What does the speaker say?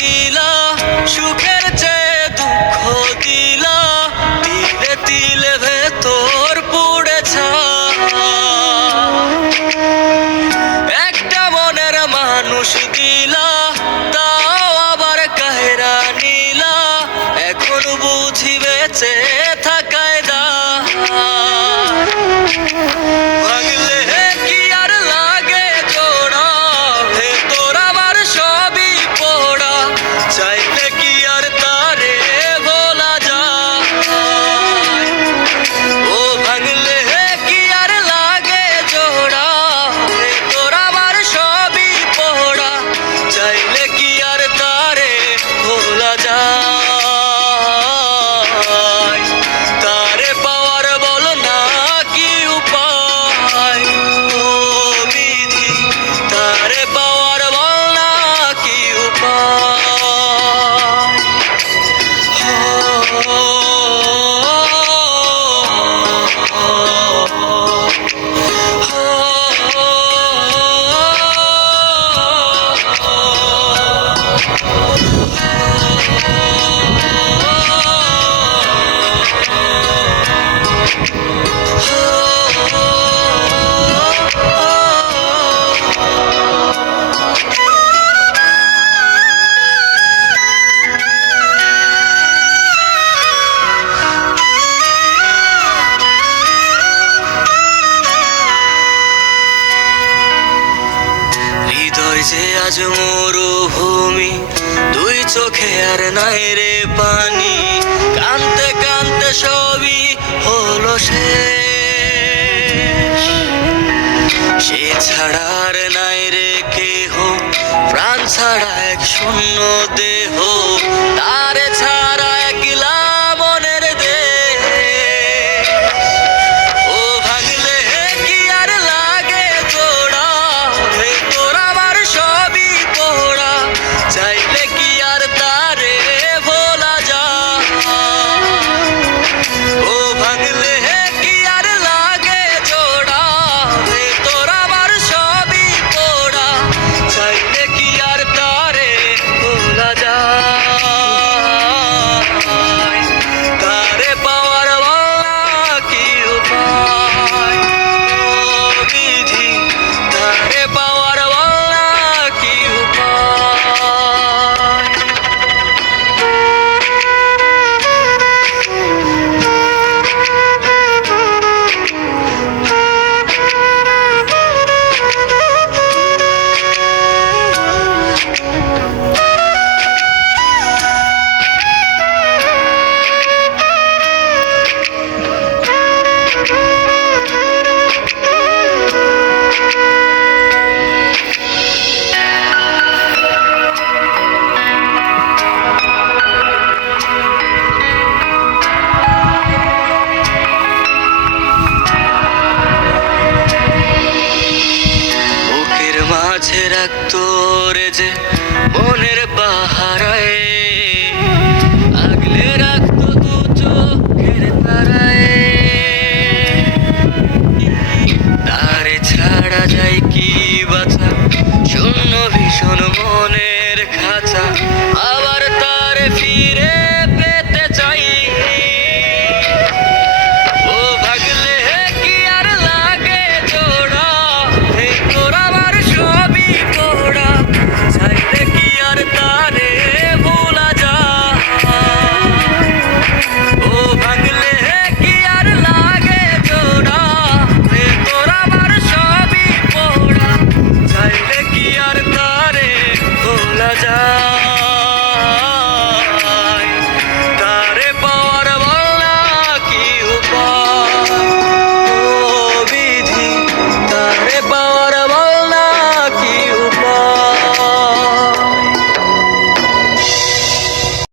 দিলা, সুখের চেয়ে দুঃখ দিলা, তিলে তিলে ভেতর পুড়ে ছাই। একটা মনের মানুষ দিলা, তাও আবার কাহেরা নিলা, এখন বুঝি বেঁচে থাকায় দায়। ভাঙলে কি আর লাগে জোড়া, ভেতর আমার সবই পোড়া, চাইলে কি আর তারে ভোলা যায়। ও ভাঙলে কি আর লাগে জোড়া, ভেতর আমার সবই পোড়া, চাইলে কি আর তারে ভোলা যায়। তারে পাওয়ার বল না কি উপায়, ও বিধি তারে পাওয়ার বল না কি হৃদয় যে আজ মরুভূমি, দুই চোখে আর নাই রে পানি, কানতে কানতে সবই হলো শেষ। সে ছাড়া আর নাই রে কেহ, প্রাণ ছাড়া এক শূন্য দেহ, তারে ছাড়া একলা মনের দেশ। ও ভাঙলে কি আর লাগে জোড়া, ভেতর আমার সবই পোড়া, চাইলে কি আর তারে ভোলা যায়। ও ভাঙলে কি আর লাগে জোড়া, ভেতর আমার সবই পোড়া, চাইলে কি আর তারে ভোলা যায়। তারে পাওয়ার বলা কি উপায়, ও বিধি তারে পাওয়ার বলা কি উপায়। বুকের মাঝে রাখতো রে যে মনের পাহারায়, আগলে রাখতো দু চোখের তারায়, তারে ছাড়া যায় কি বাঁচা, শূন্য ভীষণ মনের খাঁচা, আবার তারে ফিরে পেতে